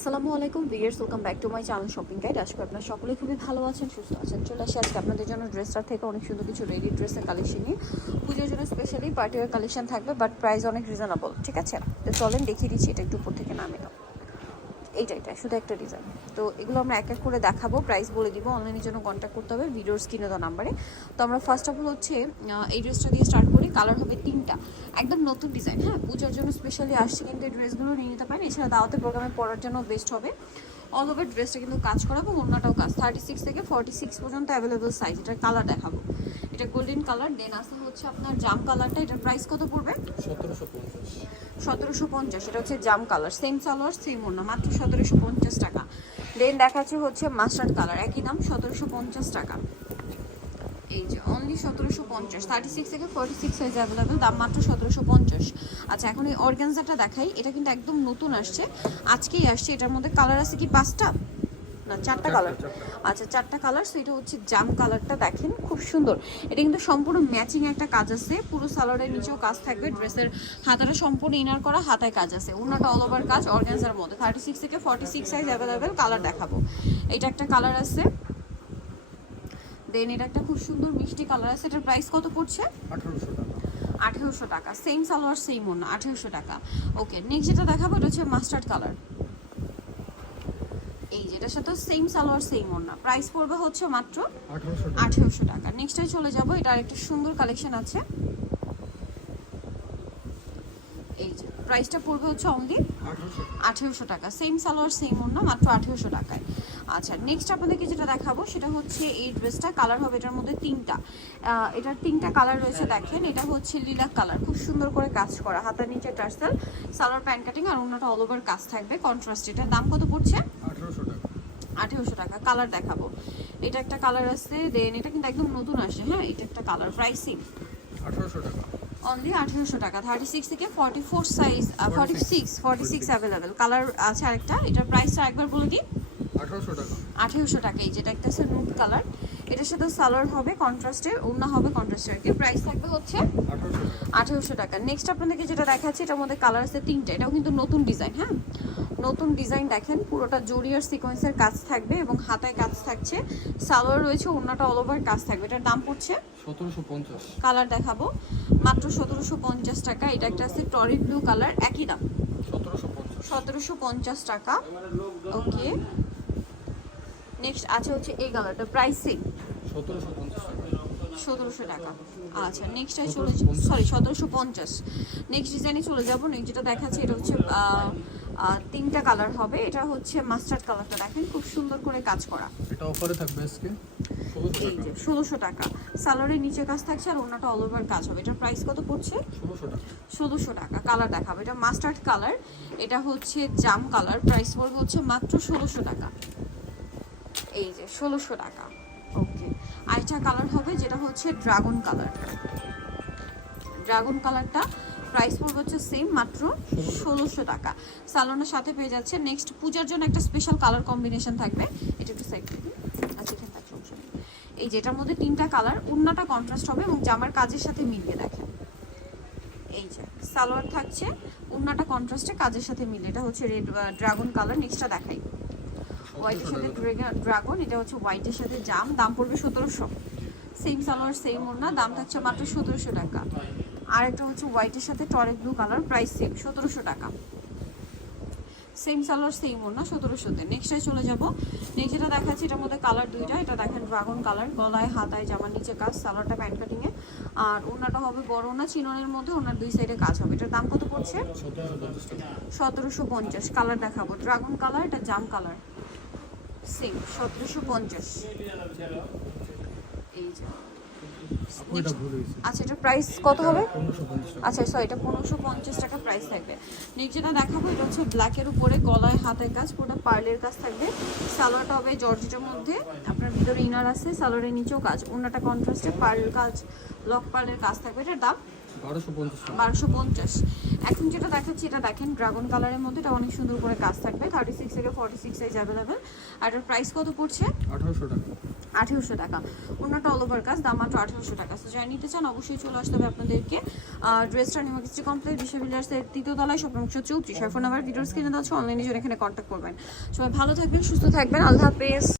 আসসালামু আলাইকুম viewers welcome back to my channel shopping guide আজকে আপনারা সকলে খুবই ভালো আছেন, সুস্থ আছেন। চলে আসি আজকে আপনাদের জন্য ড্রেসটার থেকে অনেক সুন্দর কিছু রেডি ড্রেসের কালেকশন নিয়ে। পুজোর জন্য স্পেশালি পার্টিওয়ার কালেকশন থাকবে বাট প্রাইস অনেক রিজনেবল ঠিক আছে? তো চলেন দেখিয়ে দিচ্ছি, এটা একটু উপর থেকে নামে দাও এইটা এটা শুধু একটা ডিজাইন তো এগুলো আমরা এক এক করে দেখাবো প্রাইস বলে দিব অনলাইনের জন্য কন্ট্যাক্ট করতে হবে ভিডিওর স্ক্রিনে দেওয়া নাম্বারে তো আমরা ফার্স্ট অফ অল হচ্ছে এই ড্রেসটা দিয়ে স্টার্ট করি কালার হবে তিনটা। একদম নতুন ডিজাইন হ্যাঁ? পূজার জন্য স্পেশালি আসছে কিন্তু এই ড্রেসগুলো নিয়ে নিতে পারেন, এছাড়া দাওয়াতে প্রোগ্রামে পড়ার জন্য বেস্ট হবে। অল ওভার ড্রেসটা কিন্তু কাজ করাবো অন্যটাও কাজ। থার্টি সিক্স থেকে ফর্টি সিক্স পর্যন্ত অ্যাভেলেবল সাইজ এটার কালার দেখাবো। এটা গোল্ডেন কালার দেন আসা হচ্ছে আপনার জাম কালারটা এটার প্রাইস কত পড়বে? সতেরোশো পঞ্চাশ। সতেরোশো পঞ্চাশ এটা হচ্ছে জাম কালার সেম সালোয়ার সেম ওনা মাত্র সতেরোশো পঞ্চাশ টাকা। দেন দেখাচ্ছে হচ্ছে মাস্টার্ড কালার একই নাম সতেরোশো পঞ্চাশ টাকা। এই যে অনলি সতেরোশো পঞ্চাশ থার্টি সিক্স থেকে ফোর্টি সিক্স সাইজ অ্যাভেলেবেল দাম মাত্র সতেরোশো পঞ্চাশ। আচ্ছা এখন এই অর্গ্যানজাটা দেখাই এটা কিন্তু একদম নতুন আসছে। আজকেই আসছে এটার মধ্যে কালার আছে কি পাঁচটা? না চারটা কালার আচ্ছা চারটা কালার সো এটা হচ্ছে জাম কালারটা দেখেন খুব সুন্দর। এটা কিন্তু সম্পূর্ণ ম্যাচিং একটা কাজ আছে পুরো সালোয়ারের নিচেও কাজ থাকবে ড্রেসের হাতাটা সম্পূর্ণ ইনার করা হাতায় কাজ আছে ওনাটা অল ওভার কাজ অর্গানজার মধ্যে। থার্টি সিক্স থেকে forty six size available colour দেখাবো। এটা একটা কালার আছে। দেন এটা একটা খুব সুন্দর মিষ্টি কালার আছে। এটার প্রাইস কত পড়ছে? আঠারোশো টাকা। আঠেরোশো টাকা। সেম সালোয়ার সেম ওনা আঠেরোশো টাকা। ওকে নেক্সট যেটা দেখাবো এটা হচ্ছে মাস্টার্ড কালার এই যেটার সাথে সেম সালোয়ার সেম ওনা প্রাইস পড়বে হচ্ছে মাত্র আঠেরোশো টাকা। নেক্সটে চলে যাব এটা আরেকটা সুন্দর কালেকশন আছে। এই যে প্রাইসটা পড়বে হচ্ছে অনলি আঠেরোশো টাকা। সেম সালোয়ার সেম ওনা মাত্র আঠেরোশো টাকায়। আচ্ছা নেক্সট আপনাদেরকে যেটা দেখাবো সেটা হচ্ছে এই ড্রেসটা কালার হবে এটার মধ্যে তিনটা। এটার তিনটা কালার রয়েছে দেখেন এটা হচ্ছে লিলাক কালার খুব সুন্দর করে কাজ করা হাতার নিচে টার্সেল সালোয়ার প্যান্ট কাটিং আর অন্যটা অল ওভার কাজ থাকবে কন্ট্রাস্ট এটার দাম কত পড়ছে? আঠারোশো টাকা। আঠেরোশো টাকা কালার দেখাবো। এটা একটা কালার আছে দেন এটা কিন্তু একদম নতুন আসে হ্যাঁ এটা একটা কালার প্রাইসিং আঠারোশো টাকা। অনলি আঠেরোশো টাকা থার্টি সিক্স থেকে forty four size forty six forty six available colour আছে আরেকটা এটার প্রাইসটা একবার বলে দিই। আঠারোশো টাকা। আঠেরোশো টাকা এই যেটা একটা আছে নুট কালার এটার সাথে সালোয়ার হবে কন্ট্রাস্টের ওড়না হবে কন্ট্রাস্টের কি। প্রাইস থাকবে হচ্ছে আঠারোশো টাকা। নেক্সট আপনাদেরকে যেটা দেখাচ্ছি এটার মধ্যে কালার আছে তিনটে এটাও কিন্তু নতুন ডিজাইন হ্যাঁ? নতুন ডিজাইন দেখেন পুরোটা জরিয়ার সিকোয়েন্সের কাজ থাকবে এবং হাতায় কাজ থাকছে। সালোয়ার রয়েছে ওড়নাটা অল ওভার কাজ থাকবে। এটার দাম পড়ছে সতেরোশো পঞ্চাশ। কালার দেখাবো। মাত্র সতেরোশো পঞ্চাশ টাকা এটা একটা আছে টরি ব্লু কালার একই দাম। সতেরোশো পঞ্চাশ। টাকা। ওকে নেক্সট আছে হচ্ছে এই কালারটা প্রাইস সেম সতেরোশো টাকা। আচ্ছা নেক্সট চলে সরি সতেরোশো পঞ্চাশ। নেক্সট ডিজাইনে চলে যাব নেক্সট যেটা দেখাচ্ছে এটা হচ্ছে তিনটা কালার হবে। এটা হচ্ছে মাস্টার্ড কালারটা দেখেন খুব সুন্দর করে কাজ করা। এটা অফারে থাকবে আজকে। এই যে ষোলোশো টাকা। নিচে কাজ থাকছে আর অল ওভার কাজ হবে। এটার প্রাইস কত পড়ছে? টাকা। ষোলোশো টাকা কালার দেখাবো। এটা মাস্টার্ড কালার এটা হচ্ছে জাম কালার প্রাইস পড়বে হচ্ছে মাত্র ষোলোশো টাকা। এই যে, ষোলোশো টাকা। ওকে। আরেকটা কালার হবে, যেটা হচ্ছে ড্রাগন কালার। ড্রাগন কালারটা প্রাইস পড়বে হচ্ছে সেম মাত্র ষোলোশো টাকা। সালোনের সাথে পেয়ে যাচ্ছে। নেক্সট পূজার জন্য একটা স্পেশাল কালার কম্বিনেশন থাকবে। এটা একটু সাইড আচ্ছা এখানে থাক সমস্যা এই যেটার মধ্যে তিনটা কালার অন্যটা কন্ট্রাস্ট হবে এবং জামার কাজের সাথে মিলিয়ে দেখেন। এই যে, সালোয়ার থাকছে অন্যটা কন্ট্রাস্টে কাজের সাথে মিলে এটা হচ্ছে রেড ড্রাগন কালার নেক্সটটা দেখাই। হোয়াইটের সাথে ড্রাগন এটা হচ্ছে হোয়াইটের সাথে জাম, দাম পড়বে সতেরোশো। সেম সালোয়ার সেম ওড়না, দাম থাকছে মাত্র সতেরোশো টাকা। আর একটা হচ্ছে হোয়াইটের সাথে টরে ব্লু কালার প্রাইস সেম সতেরোশো টাকা। সেম সালোয়ার সেম ওড়না, সতেরোশোতে। নেক্সটে চলে যাব। নেক্সট যেটা দেখাচ্ছি, এটার মধ্যে কালার দুইটা। এটা দেখেন ড্রাগন কালার গলায়, হাতায়, জামার নিচে কাজ সালোয়ারটা প্যান্ট কাটিংয়ে আর ওড়নাটা হবে বড় ওড়না চিননের মধ্যে ওনার দুই সাইডে কাজ হবে। এটার দাম কত পড়ছে? সতেরোশো পঞ্চাশ। কালার দেখাবো। ড্রাগন কালার এটা জাম কালার সেম সতেরোশো পঞ্চাশ। এই যে। আচ্ছা এটা প্রাইস কত হবে? আচ্ছা সরি এটা পনেরোশো পঞ্চাশ টাকা প্রাইস থাকবে। নেক্সট যেটা দেখাবো এটা হচ্ছে ব্ল্যাকের উপরে গলায় হাতের কাজ পুরোটা পার্লের কাজ থাকবে। সালোয়ারটা হবে জর্জেটের মধ্যে আপনার ভিতরে ইনার আছে সালোয়ারের নিচেও কাজ। অন্যটা কন্ট্রাস্টে পার্লের কাজ লক পার্লের কাজ থাকবে। এটার দাম বারোশো পঞ্চাশ এখন যেটা দেখাচ্ছি এটা দেখেন ড্রাগন কালারের মধ্যে এটা অনেক সুন্দর করে কাজ থাকবে। থার্টি সিক্স থেকে ফর্টি সিক্স সাইজ অ্যাভেলেবেল আর এটার প্রাইস কত পড়ছে? আঠারোশো টাকা। আঠেরোশো টাকা। অন্যটা অল ওভার কাজ দাম মাত্র আঠেরোশো টাকা। সো যারা নিতে চান অবশ্যই চলে আসতে হবে আপনাদেরকে। ড্রেসটা নিমাকিস্ট্রি কমপ্লেক্স বিশ্ববিদ্যালয়ের তৃতীয় তলায় শপিং একশো চৌত্রিশ। আর ফোন নাম্বার ভিডিওস কিনে দেওয়া অনলাইনে জন্য এখানে কন্ট্যাক্ট করবেন। সবাই ভালো থাকবেন সুস্থ থাকবেন। আল্লাহ হাফেজ।